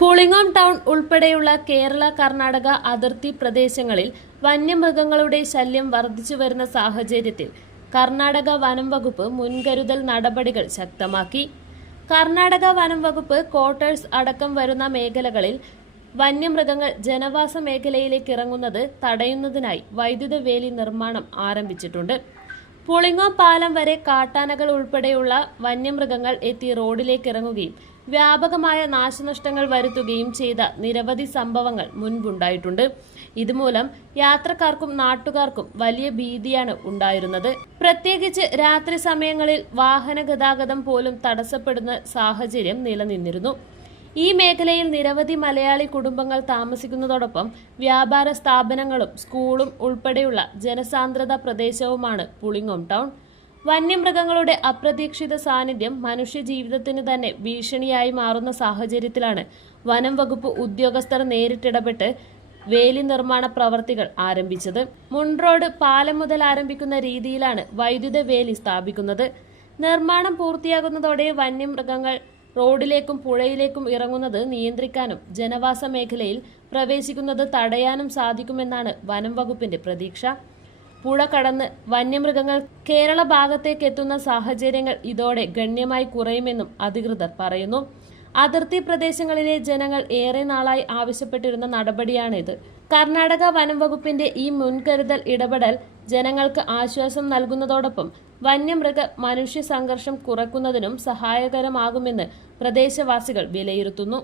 Pulingome town ഉൾപ്പെടെയുള്ള കേരള കർണാടക അതിർത്തി പ്രദേശങ്ങളിൽ വന്യമൃഗങ്ങളുടെ ശല്യം വർദ്ധിച്ചു വരുന്ന സാഹചര്യത്തിൽ കർണാടക വനം വകുപ്പ് മുൻകരുതൽ നടപടികൾ ശക്തമാക്കി. കർണാടക വനം വകുപ്പ് ക്വാർട്ടേഴ്സ് അടക്കം വരുന്ന മേഖലകളിൽ വന്യമൃഗങ്ങൾ ജനവാസ മേഖലയിലേക്ക് ഇറങ്ങുന്നത് തടയുന്നതിനായി വൈദ്യുത വേലി നിർമ്മാണം ആരംഭിച്ചിട്ടുണ്ട്. പുളിങ്ങോ പാലം വരെ കാട്ടാനകൾ ഉൾപ്പെടെയുള്ള വന്യമൃഗങ്ങൾ എത്തി റോഡിലേക്ക് ഇറങ്ങുകയും വ്യാപകമായ നാശനഷ്ടങ്ങൾ വരുത്തുകയും ചെയ്ത നിരവധി സംഭവങ്ങൾ മുൻപുണ്ടായിട്ടുണ്ട്. ഇതുമൂലം യാത്രക്കാർക്കും നാട്ടുകാർക്കും വലിയ ഭീതിയാണ് ഉണ്ടായിരുന്നത്. പ്രത്യേകിച്ച് രാത്രി സമയങ്ങളിൽ വാഹന ഗതാഗതം പോലും തടസ്സപ്പെടുന്ന സാഹചര്യം നിലനിന്നിരുന്നു. ഈ മേഖലയിൽ നിരവധി മലയാളി കുടുംബങ്ങൾ താമസിക്കുന്നതോടൊപ്പം വ്യാപാര സ്ഥാപനങ്ങളും സ്കൂളും ഉൾപ്പെടെയുള്ള ജനസാന്ദ്രത പ്രദേശവുമാണ് പുളിങ്ങോം ടൗൺ. വന്യമൃഗങ്ങളുടെ അപ്രതീക്ഷിത സാന്നിധ്യം മനുഷ്യജീവിതത്തിന് തന്നെ ഭീഷണിയായി മാറുന്ന സാഹചര്യത്തിലാണ് വനം വകുപ്പ് ഉദ്യോഗസ്ഥർ നേരിട്ടിടപെട്ട് വേലി നിർമ്മാണ പ്രവർത്തികൾ ആരംഭിച്ചത്. മുൺറോഡ് പാലം മുതൽ ആരംഭിക്കുന്ന രീതിയിലാണ് വൈദ്യുത വേലി സ്ഥാപിക്കുന്നത്. നിർമ്മാണം പൂർത്തിയാകുന്നതോടെ വന്യമൃഗങ്ങൾ റോഡിലേക്കും പുഴയിലേക്കും ഇറങ്ങുന്നത് നിയന്ത്രിക്കാനും ജനവാസ മേഖലയിൽ പ്രവേശിക്കുന്നത് തടയാനും സാധിക്കുമെന്നാണ് വനം വകുപ്പിന്റെ പ്രതീക്ഷ. പുഴ കടന്ന് വന്യമൃഗങ്ങൾ കേരള ഭാഗത്തേക്ക് എത്തുന്ന സാഹചര്യങ്ങൾ ഇതോടെ ഗണ്യമായി കുറയുമെന്നും അധികൃതർ പറയുന്നു. അതിർത്തി പ്രദേശങ്ങളിലെ ജനങ്ങൾ ഏറെ നാളായി ആവശ്യപ്പെട്ടിരുന്ന നടപടിയാണിത്. കർണാടക വനം വകുപ്പിന്റെ ഈ മുൻകരുതൽ ഇടപെടൽ ജനങ്ങൾക്ക് ആശ്വാസം നൽകുന്നതോടൊപ്പം വന്യമൃഗ മനുഷ്യ സംഘർഷം കുറയ്ക്കുന്നതിനും സഹായകരമാകുമെന്ന് പ്രദേശവാസികൾ വിലയിരുത്തുന്നു